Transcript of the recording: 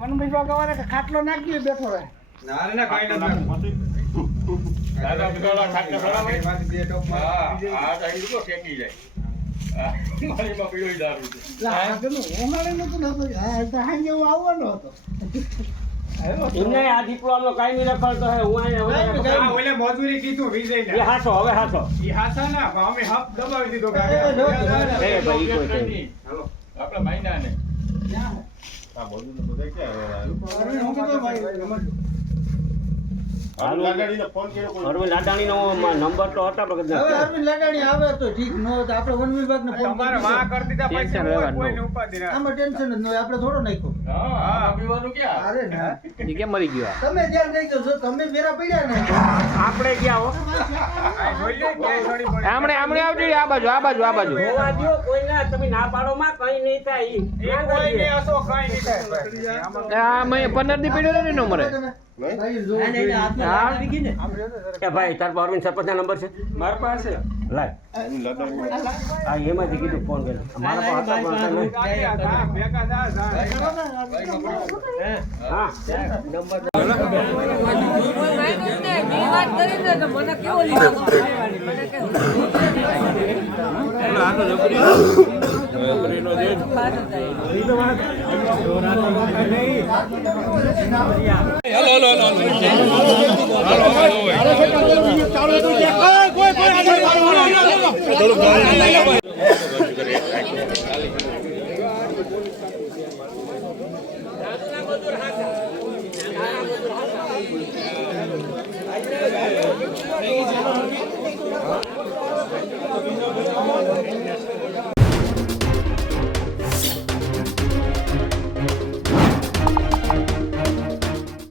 વનભાઈ બાગવાને ખાટલો નાખી બેઠો રહે. ના રે ના કાઈ ના દાદા બિચારા ખાટલા ખડાવે વાતી બે ટોપ માં આ અહીં તો ફેંકી જાય મારી માં પીળો દારૂ છે આ કેનું ઓમાળે નતું નતો હા તો હાંજે હું આવવાનો હતો. ઇને આ દીપડાનો કાઈ નહીં રખડતો હે હું આયા આ ઓલે મજૂરી કીધું વિજય એ હાસો હવે હાસો ઈ હાસા ના અમે હપ દબાવી દીધો એ ભાઈ કોઈ હાલો આપડા મહિના ને આ બધું તો બધા ક્યાં અરે હું કીધું ભાઈ લાગાડીને ફોન કર્યો કોઈ અરવિંદ લાડાણીનો નંબર તો હતા પણ હવે અરવિંદ લાડાણી આવે તો ઠીક ન હોય તો આપણે વન વિભાગને ફોન તમારે વાહ કરી દીધા ટેન્શન પૈસા લેવાનું. કોઈને ઉપાધિ ના આમાં ટેન્શન જ ન હોય આપણે થોડો નાખ્યો. હા પીવાનું ક્યાં અરે ના ઈ કેમ મરી ગયો તમે ધ્યાન રાખજો જો તમે મેરા પડ્યા ને આપણે ગયા હો આ જોઈ લે કે થોડી પડી આમણે આવજો આ બાજુ હોવા દો કોઈના તમે ના પાડો માં કઈ નહીં થાય એ કોઈ ને અસો કાઈ નહીં થાય આ મે 15 દી પડ્યો ને નો મરે ભાઈ જો કે ભાઈ તાર પર અરવિંદ સરપંચ નંબર છે મારા પાસે લાય આ એમાંથી કીધું ફોન કરી મારા પાસે હતા પણ ભેગા જા હા નંબર વાત કરીને તો મને કેવો લીધો મને કેવું થોડું